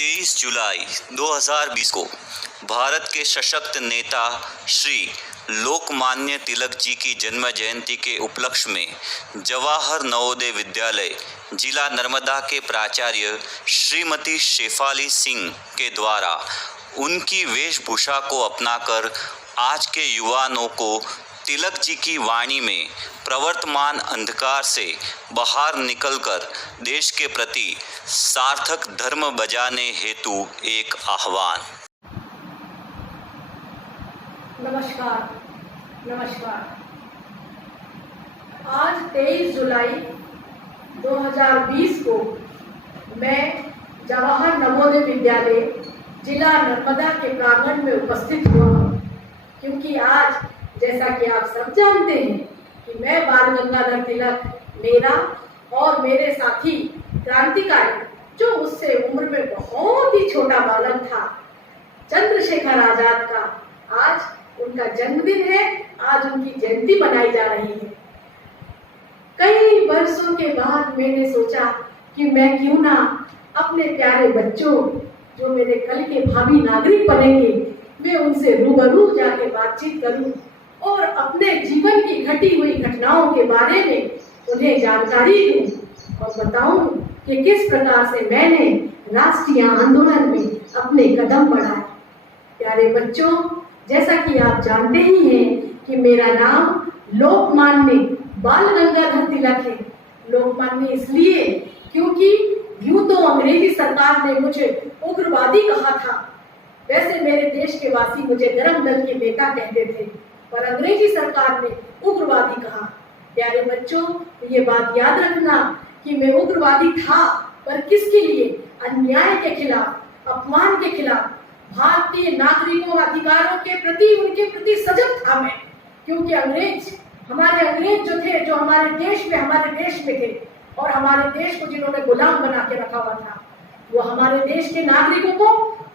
23 जुलाई 2020 को भारत के सशक्त नेता श्री लोकमान्य तिलक जी की जन्म जयंती के उपलक्ष्य में जवाहर नवोदय विद्यालय जिला नर्मदा के प्राचार्य श्रीमती शेफाली सिंह के द्वारा उनकी वेशभूषा को अपनाकर आज के युवाओं को तिलक जी की वाणी में प्रवर्तमान अंधकार से बाहर निकलकर देश के प्रति सार्थक धर्म बजाने हेतु एक आह्वान। नमस्कार। आज 23 जुलाई 2020 को मैं जवाहर नवोदय विद्यालय जिला नर्मदा के प्रांगण में उपस्थित हुआ हूँ, क्योंकि आज जैसा कि आप सब जानते हैं कि मैं बाल गंगाधर तिलक मेरा और मेरे साथी क्रांतिकारी जो मुझसे उम्र में बहुत ही छोटा बालक था, चंद्रशेखर आजाद का आज उनका जन्मदिन है। आज उनकी जयंती मनाई जा रही है। कई वर्षों के बाद मैंने सोचा कि मैं क्यों ना अपने प्यारे बच्चों जो मेरे कल के भावी नागरिक बनेंगे, मैं उनसे रूबरू जाके बातचीत करूं और अपने जीवन की घटी हुई घटनाओं के बारे में उन्हें जानकारी दूं और बताऊं कि किस प्रकार से मैंने राष्ट्रीय आंदोलन में अपने कदम बढ़ाए। प्यारे बच्चों, जैसा कि आप जानते ही हैं कि मेरा नाम लोकमान्य बाल गंगाधर तिलक है। लोकमान्य इसलिए क्योंकि यूं तो अंग्रेजी सरकार ने मुझे उग्रवादी कहा था, वैसे मेरे देश के वासी मुझे गरम दल के नेता कहते थे, पर अंग्रेजी सरकार ने उग्रवादी कहा। प्यारे बच्चों, ये बात याद रखना कि मैं उग्रवादी था, पर किसके लिए? अन्याय के खिलाफ, अपमान के खिलाफ, भारतीय नागरिकों अधिकारों के प्रति, उनके प्रति सजग था मैं। क्योंकि हमारे अंग्रेज जो थे, जो हमारे देश में थे और हमारे देश को जिन्होंने गुलाम बना के रखा हुआ था, वो हमारे देश के नागरिकों को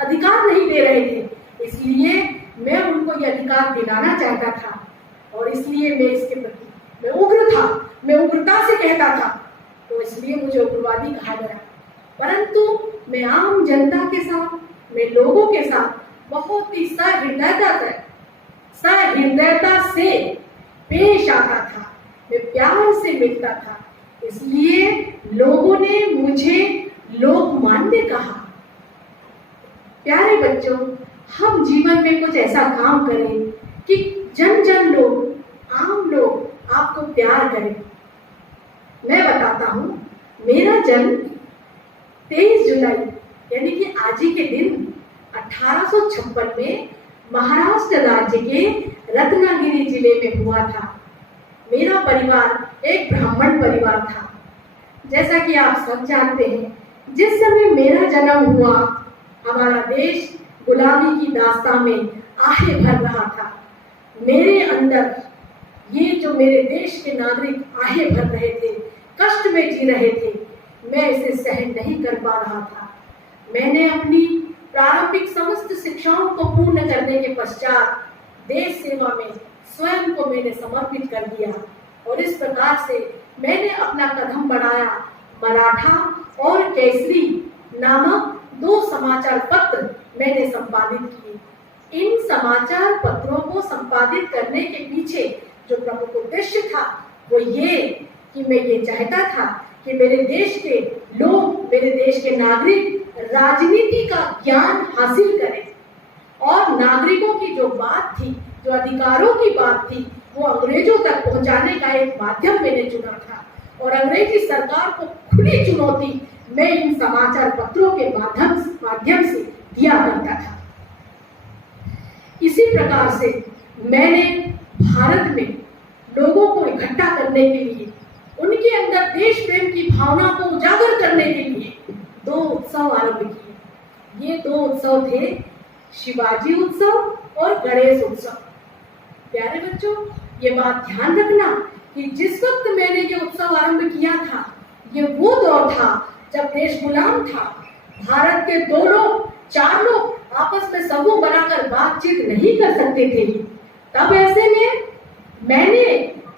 अधिकार नहीं दे रहे थे। इसलिए मैं उनको ये अधिकार दिलाना चाहता था और इसलिए मैं इसके प्रति मैं उग्र था, मैं उग्रता से कहता था, तो इसलिए मुझे उग्रवादी कहा गया। परंतु मैं आम जनता के साथ, मैं लोगों के साथ बहुत ही सहृदयता से पेश आता था, मैं प्यार से मिलता था। इसलिए लोगों ने मुझे लोकमान्य कहा। प्यारे बच्चों, हम जीवन में कुछ ऐसा काम करें कि जन लोग, आम लोग आपको प्यार करें। मैं बताता हूँ, मेरा जन्म 23 जुलाई यानी कि आज ही के दिन 1856 में महाराष्ट्र राज्य के रत्नागिरी जिले में हुआ था। मेरा परिवार एक ब्राह्मण परिवार था। जैसा कि आप सब जानते हैं, जिस समय मेरा जन्म हुआ, हमारा देश गुलामी की दास्तां में आहे भर रहा था। मेरे अंदर ये जो मेरे देश के नागरिक आहे भर रहे थे, कष्ट में जी रहे थे, मैं इसे सहन नहीं कर पा रहा था। मैंने अपनी प्रारंभिक समस्त शिक्षाओं को पूर्ण करने के पश्चात देश सेवा में स्वयं को मैंने समर्पित कर दिया और इस प्रकार से मैंने अपना कदम बढ़ाया। मराठा और केसरी नामक 2 समाचार पत्र मैंने संपादित किए। इन समाचार पत्रों को संपादित करने के पीछे जो प्रमुख उद्देश्य था वो ये कि मैं ये चाहता था कि मेरे देश के लोग, मेरे देश के नागरिक राजनीति का ज्ञान हासिल करें और नागरिकों की जो बात थी, जो अधिकारों की बात थी, वो अंग्रेजों तक पहुंचाने का एक माध्यम मैंने चुना था और अंग्रेजी सरकार को खुली चुनौती मैं इन समाचार पत्रों के माध्यम से दिया करता था। इसी प्रकार से मैंने भारत में लोगों को इकट्ठा करने के लिए, उनके अंदर देश प्रेम की भावना को उजागर करने के लिए 2 उत्सव आरंभ किए। ये 2 उत्सव थे शिवाजी उत्सव और गणेश उत्सव। प्यारे बच्चों, ये बात ध्यान रखना कि जिस वक्त मैंने ये उत्सव आरंभ किया था, ये वो दौर था जब देश गुलाम था। भारत के 2 लोग, 4 लोग आपस में समूह बनाकर बातचीत नहीं कर सकते थे। तब ऐसे में मैंने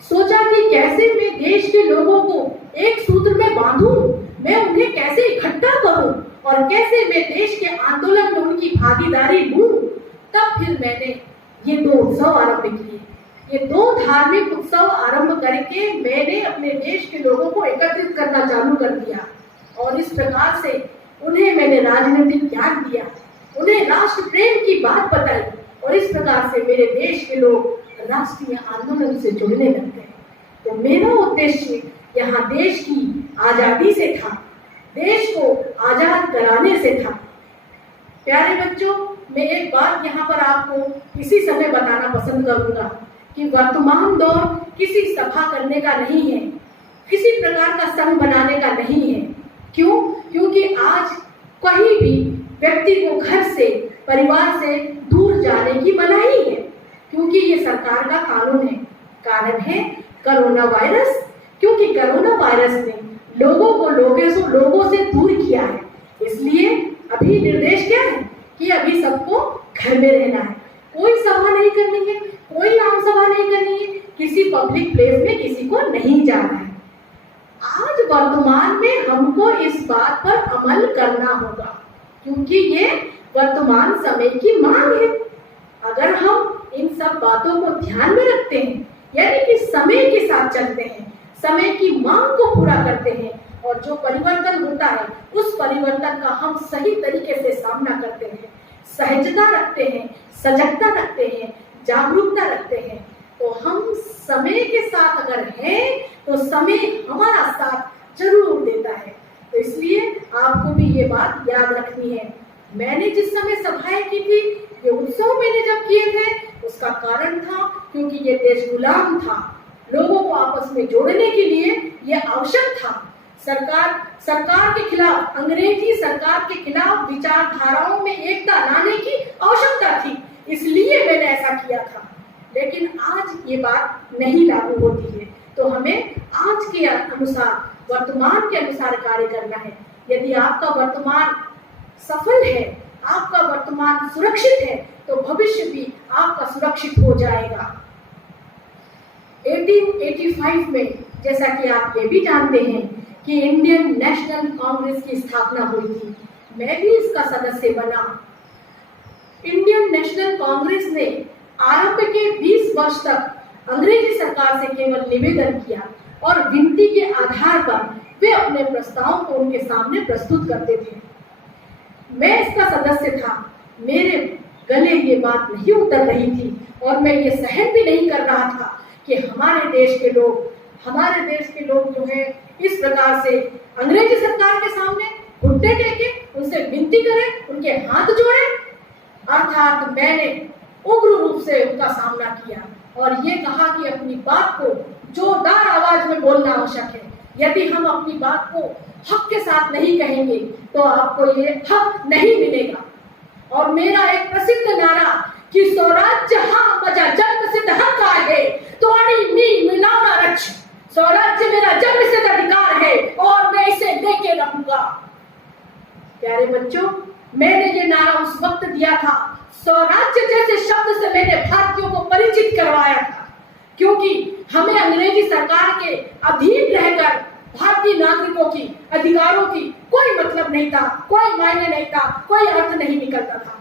सोचा कि कैसे मैं देश के लोगों को एक सूत्र में बांधूं, मैं उन्हें कैसे इकट्ठा करूं और कैसे मैं देश के आंदोलन में उनकी भागीदारी लूं, तब फिर मैंने ये 2 उत्सव आरंभ किए। ये 2 धार्मिक उत्सव आरंभ करके मैंने अपने देश के लोगों को एकत्रित करना चालू कर दिया और इस प्रकार से उन्हें मैंने राजनीतिक ज्ञान दिया, उन्हें राष्ट्र प्रेम की बात बताई और इस प्रकार से मेरे देश के लोग राष्ट्रीय आंदोलन से जुड़ने लग गए। तो मेरा उद्देश्य यहाँ देश की आजादी से था, देश को आजाद कराने से था। प्यारे बच्चों, मैं एक बात यहाँ पर आपको इसी समय बताना पसंद करूंगा कि वर्तमान दौर किसी सभा करने का नहीं है, किसी प्रकार का संघ बनाने का नहीं है। क्यों? क्योंकि आज कहीं भी व्यक्ति को घर से, परिवार से दूर जाने की मनाही है, क्योंकि ये सरकार का कानून है। कारण है कोरोना वायरस, क्योंकि कोरोना वायरस ने लोगों को लोगों से दूर किया है। इसलिए अभी निर्देश क्या है कि अभी सबको घर में रहना है, कोई सभा नहीं करनी है, कोई आम सभा नहीं करनी है, किसी पब्लिक प्लेस में किसी को नहीं जाना है। आज वर्तमान में हमको इस बात पर अमल करना होगा, क्योंकि ये वर्तमान समय की मांग है। अगर हम इन सब बातों को ध्यान में रखते हैं, यानी कि समय के साथ चलते हैं, समय की मांग को पूरा करते हैं और जो परिवर्तन होता है उस परिवर्तन का हम सही तरीके से सामना करते हैं, सहजता रखते हैं, सजगता रखते हैं, जागरूकता रखते हैं, तो हम समय के साथ अगर हैं तो समय हमारा साथ जरूर देता है। तो इसलिए आपको भी ये बात याद रखनी है। मैंने जिस समय सभाएं की थी, ये उत्सव मैंने जब किए थे, उसका कारण था क्योंकि ये देश गुलाम था। लोगों को आपस में जोड़ने के लिए ये आवश्यक था। सरकार के खिलाफ, अंग्रेजी सरकार के खिलाफ विचारधाराओं में एकता लाने की आवश्यकता थी, इसलिए मैंने ऐसा किया था। लेकिन आज ये बात नहीं लागू होती है, तो हमें आज के अनुसार, वर्तमान के अनुसार कार्य करना है। यदि आपका वर्तमान सफल है, आपका वर्तमान सुरक्षित है, तो भविष्य भी आपका सुरक्षित हो जाएगा। 1885 में, जैसा कि आप ये भी जानते हैं कि इंडियन नेशनल कांग्रेस की स्थापना हुई थी, मैं भी इसका सदस्य बना। इंडियन नेशनल कांग्रेस ने आरंभ के 20 वर्ष तक अंग्रेजी सरकार से केवल निवेदन किया और विनती के आधार पर वे अपने प्रस्ताव को उनके सामने प्रस्तुत करते थे। मैं इसका सदस्य था, मेरे गले ये बात नहीं उतर रही थी और मैं ये सहन भी नहीं कर रहा था कि हमारे देश के लोग जो है इस प्रकार से अंग्रेजी सरकार के सामने घुटने टेके उनसे विनती करें, उनके हाथ जोड़े। अर्थात मैंने उग्र रूप से उनका सामना किया और ये कहा कि अपनी बात को जोरदार आवाज में बोलना आवश्यक है। यदि हम अपनी बात को हक के साथ नहीं कहेंगे तो आपको ये हक नहीं मिलेगा। और मेरा एक प्रसिद्ध नारा कि स्वराज्य हाँ मजा जन्म सिद्ध हक है, तो अड़ी नी मिलाना रच, स्वराज्य मेरा जन्म सिद्ध अधिकार है और मैं इसे लेके रहूंगा। प्यारे बच्चों, मैंने ये नारा उस वक्त दिया था, स्वराज्य जैसे शब्द से मैंने भारतीयों को परिचित करवाया था, क्योंकि हमें अंग्रेजी सरकार के अधीन रहकर भारतीय नागरिकों की अधिकारों की कोई मतलब नहीं था, कोई मायने नहीं था, कोई अर्थ नहीं निकलता था।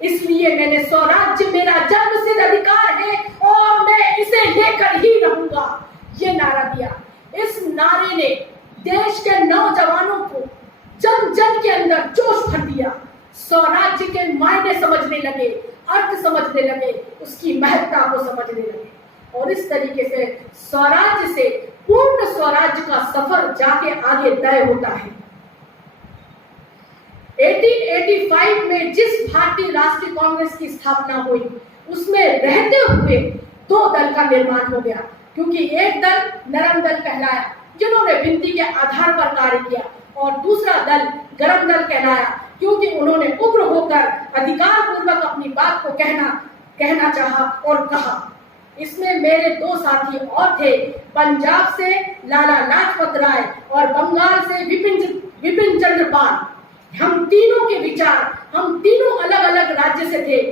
इसलिए मैंने स्वराज्य मेरा जन्मसिद्ध अधिकार है और मैं इसे लेकर ही रहूंगा, ये नारा दिया। इस नारे ने देश के नौजवानों को जन जन के अंदर जोश भर दिया। स्वराज्य के मायने समझने लगे, अर्थ समझने लगे, उसकी महत्ता को समझने लगे और इस तरीके से स्वराज्य से पूर्ण स्वराज्य का सफर जाके आगे तय होता है। 1885 में जिस भारतीय राष्ट्रीय कांग्रेस की स्थापना हुई, उसमें रहते हुए 2 दल का निर्माण हो गया, क्योंकि एक दल नरम दल कहलाया जिन्होंने विनती के आधार पर कार्य किया और दूसरा दल गरम दल कहलाया क्योंकि उन्होंने उग्र होकर अधिकार पूर्वक अपनी बात को कहना चाहा और कहा। इसमें मेरे 2 साथी और थे, पंजाब से लाला लाजपत राय और बंगाल से विपिन चंद्र पाल। हम तीनों के विचार, हम तीनों अलग अलग राज्य से थे,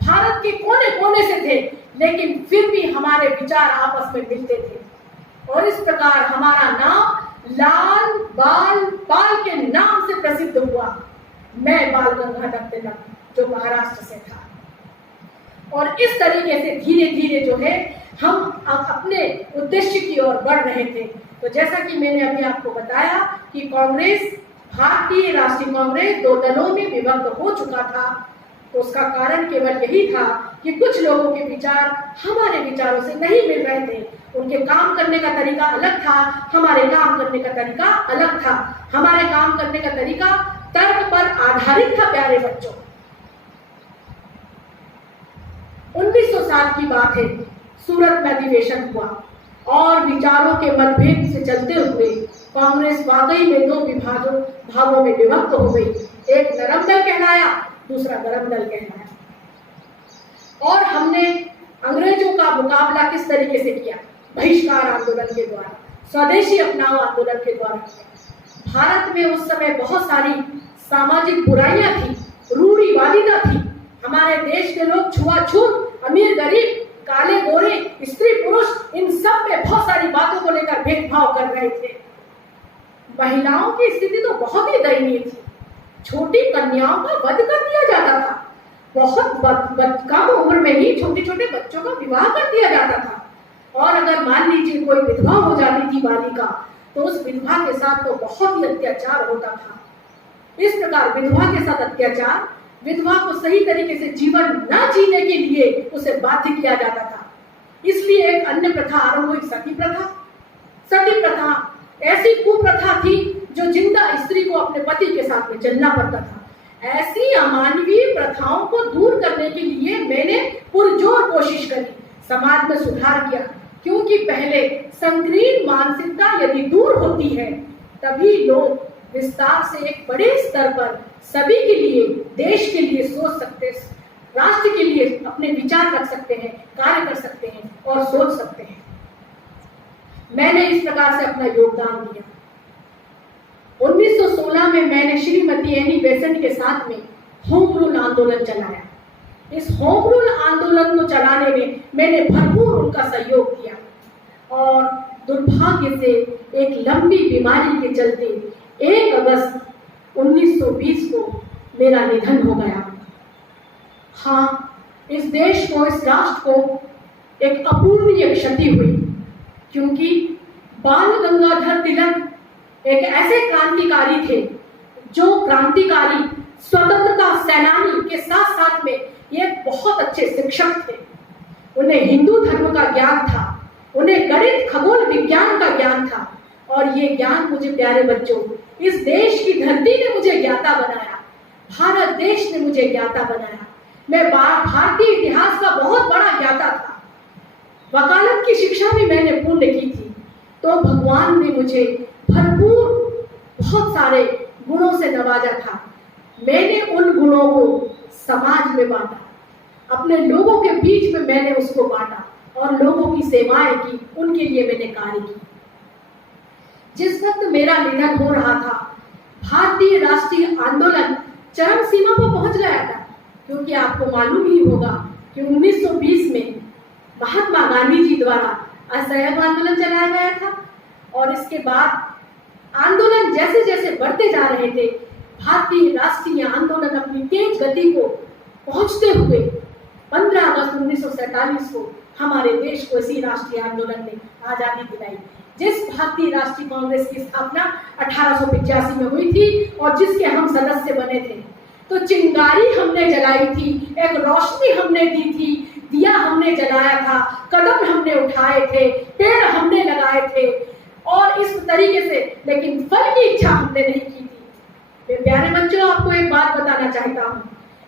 भारत के कोने कोने से थे, लेकिन फिर भी हमारे विचार आपस में मिलते थे और इस प्रकार हमारा नाम लाल बाल पाल के नाम से प्रसिद्ध हुआ। मैं बाल गंगाधर तिलक, जो महाराष्ट्र से था। और इस तरीके से धीरे धीरे जो है हम अपने उद्देश्य की ओर बढ़ रहे थे। तो जैसा कि मैंने अभी आपको बताया कि कांग्रेस, भारतीय राष्ट्रीय कांग्रेस 2 दलों में विभक्त हो चुका था। तो उसका कारण केवल यही था कि कुछ लोगों के विचार हमारे विचारों से नहीं मिल रहे थे। उनके काम करने का तरीका अलग था, हमारे काम करने का तरीका अलग था। हमारे काम करने का तरीका तर्क पर आधारित था। प्यारे बच्चों, 1900 साल की बात है, सूरत में अधिवेशन हुआ और विचारों के मतभेद से चलते हुए कांग्रेस वाकई में 2 भागों में विभक्त हो गई। एक नरम दल कहलाया, दूसरा गरम दल कहलाया। और हमने अंग्रेजों का मुकाबला किस तरीके से किया? बहिष्कार आंदोलन के द्वारा, स्वदेशी अपनाओ आंदोलन के द्वारा किया। भारत में उस समय बहुत सारी सामाजिक बुराइयां थी, रूढ़िवादिता थी। हमारे देश के लोग छुआछूत, अमीर गरीब, काले गोरे, स्त्री पुरुष, इन सब में बहुत सारी बातों को लेकर भेदभाव कर रहे थे। महिलाओं की स्थिति तो बहुत ही दयनीय थी। छोटी कन्याओं का वध कर दिया जाता था। बहुत कम उम्र में ही छोटे छोटे बच्चों का विवाह कर दिया जाता था। और अगर मान लीजिए कोई विधवा हो जाती थी बालिका, तो उस विधवा के साथ तो बहुत ही अत्याचार होता था। इस प्रकार विधवा के साथ अत्याचार, विधवा को सही तरीके से जीवन न जीने के लिए उसे बाध्य किया जाता था। इसलिए एक अन्य प्रथा आरंभ हुई, सती प्रथा। सती प्रथा ऐसी कुप्रथा थी जो जिंदा स्त्री को अपने पति के साथ में चलना पड़ता था। ऐसी अमानवीय प्रथाओं को दूर करने के लिए मैंने पुरजोर कोशिश करी, समाज में सुधार किया। क्योंकि पहले संकीर्ण मानसिकता यदि दूर होती है, तभी लोग विस्तार से एक बड़े स्तर पर सभी के लिए, देश के लिए सोच सकते, राष्ट्र के लिए अपने विचार रख सकते हैं, कार्य कर सकते हैं और सोच सकते हैं। मैंने इस प्रकार से अपना योगदान दिया। 1916 में मैंने श्रीमती एनी बेसेंट के साथ में होम रूल आंदोलन चलाया। इस होम रूल आंदोलन को चलाने में मैंने भरपूर उनका सहयोग किया। और दुर्भाग्य से एक लंबी बीमारी के चलते 1 अगस्त 1920 को मेरा निधन हो गया। हाँ, इस देश को, इस राष्ट्र को एक अपूर्णीय क्षति हुई, क्योंकि बाल गंगाधर तिलक एक ऐसे क्रांतिकारी थे जो क्रांतिकारी, स्वतंत्रता सेनानी के साथ साथ में ये बहुत अच्छे शिक्षक थे। उन्हें हिंदू धर्म का ज्ञान था, उन्हें गणित, खगोल विज्ञान का ज्ञान था। और ये ज्ञान मुझे, प्यारे बच्चों, इस देश की धरती ने मुझे ज्ञाता बनाया, भारत देश ने मुझे ज्ञाता बनाया। मैं भारतीय इतिहास का बहुत बड़ा ज्ञाता था। वकालत की शिक्षा भी मैंने पूर्ण की थी। तो भगवान ने मुझे भरपूर बहुत सारे गुणों से नवाजा था। मैंने उन गुणों को समाज में बांटा, अपने लोगों के बीच में मैंने उसको बांटा और लोगों की सेवाएं की, उनके लिए मैंने कार्य किया। जिस वक्त मेरा निधन हो रहा था, भारतीय राष्ट्रीय आंदोलन चरम सीमा पर पहुंच गया था। क्योंकि आपको मालूम ही होगा कि 1920 में महात्मा गांधी जी द्वारा असहयोग आंदोलन चलाया गया था। और इसके बाद आंदोलन जैसे जैसे बढ़ते जा रहे थे, भारतीय राष्ट्रीय आंदोलन अपनी तेज गति को पहुंचते हुए 15 अगस्त 1947 को हमारे देश को इसी राष्ट्रीय आंदोलन ने आजादी दिलाई। जिस भारतीय राष्ट्रीय कांग्रेस की स्थापना 1885 में हुई थी और जिसके हम सदस्य बने थे, तो चिंगारी हमने जलाई थी, एक रोशनी हमने दी थी, दिया हमने जलाया था, कदम हमने उठाए थे, पेड़ हमने लगाए थे और इस तरीके से, लेकिन फल की इच्छा हमने नहीं की थी। मेरे प्यारे बच्चों, आपको एक बात बताना चाहता हूँ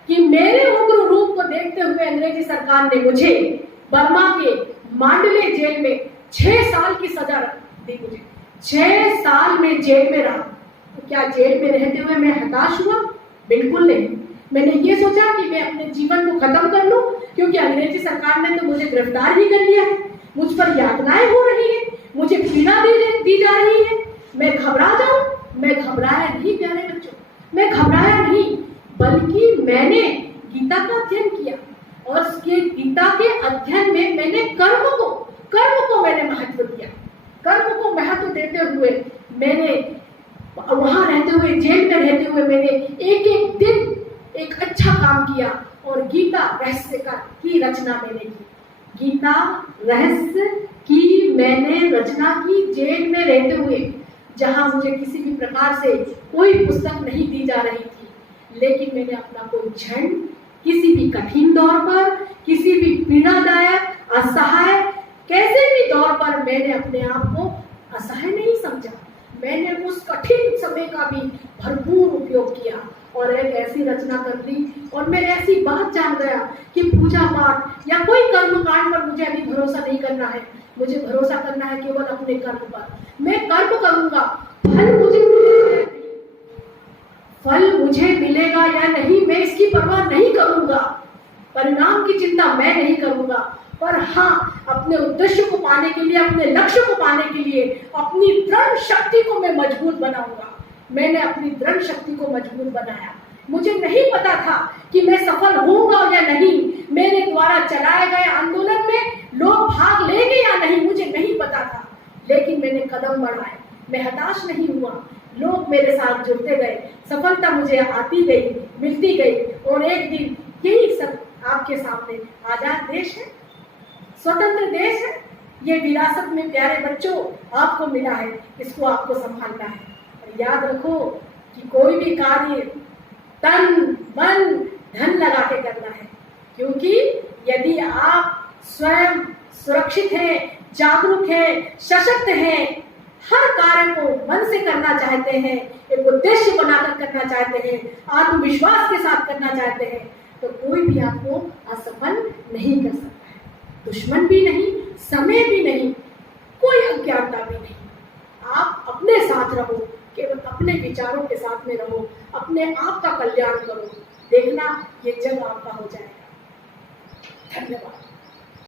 कि मेरे उग्र रूप को देखते हुए अंग्रेजी सरकार ने मुझे बर्मा के मांडले जेल में 6 साल की सजा दी। मुझे 6 साल में जेल में रहा। तो क्या जेल में रहते हुए मैं हताश हुआ? बिल्कुल नहीं। मैंने ये सोचा कि मैं अपने जीवन को खत्म कर लूं, क्योंकि अंग्रेजी सरकार ने तो मुझे गिरफ्तार ही कर लिया है, मुझ पर यातनाएं हो रही है, मुझे पीड़ा दी जा रही है। मैं घबरा जाऊं? मैं घबराया नहीं प्यारे बच्चों, मैं घबराया नहीं, बल्कि मैंने गीता का अध्ययन किया और उसके गीता के अध्ययन में मैंने कर्म को मैंने महत्व दिया। कर्म को महत्व देते हुए मैंने वहां रहते हुए, जेल में रहते हुए मैंने एक एक दिन एक अच्छा काम किया और गीता रहस्य की रचना मैंने की। गीता रहस्य की मैंने रचना की जेल में रहते हुए, जहां मुझे किसी भी प्रकार से कोई पुस्तक नहीं दी जा रही थी, लेकिन मैंने अपना कोई क्षण किसी भी कठिन दौर पर, किसी भी पीड़ादायक, असहाय, कैसे भी दौर पर मैंने अपने आप को असहाय नहीं समझा। मैंने उस कठिन समय का भी भरपूर उपयोग किया और एक ऐसी रचना कर दी। और मैं ऐसी बात जान गया कि पूजा पाठ या कोई कर्मकांड पर मुझे अभी भरोसा नहीं करना है, मुझे भरोसा करना है केवल अपने कर्म पर। मैं कर्म करूंगा, फल मुझे मिलेगा या नहीं मैं इसकी परवाह नहीं करूंगा, परिणाम की चिंता मैं नहीं करूंगा, पर हाँ, अपने उद्देश्य को पाने के लिए, अपने लक्ष्य को पाने के लिए अपनी दृढ़ शक्ति को मैं मजबूत बनाऊंगा। मैंने अपनी दृढ़ शक्ति को मजबूत बनाया। मुझे नहीं पता था कि मैं सफल होऊंगा या नहीं, मेरे द्वारा चलाए गए आंदोलन में लोग भाग लेंगे या नहीं, मुझे नहीं पता था, लेकिन मैंने कदम बढ़ाए। मैं हताश नहीं हुआ, लोग मेरे साथ जुड़ते गए, सफलता मुझे आती गई, मिलती गई और एक दिन यही सब आपके सामने आजाद देश है, स्वतंत्र देश है, ये विरासत में प्यारे बच्चों आपको मिला है, इसको आपको संभालना है। और याद रखो कि कोई भी कार्य तन मन धन लगा के करना है, क्योंकि यदि आप स्वयं सुरक्षित हैं, जागरूक हैं, सशक्त हैं, हर कार्य को मन से करना चाहते हैं, एक उद्देश्य बनाकर करना चाहते हैं, आत्मविश्वास के साथ करना चाहते हैं, तो कोई भी आपको असफल नहीं कर सकता है। दुश्मन भी नहीं, समय भी नहीं, कोई अज्ञानता भी नहीं। आप अपने साथ रहो, केवल अपने विचारों के साथ में रहो, अपने आप का कल्याण करो, देखना ये जग आपका हो जाएगा। धन्यवाद।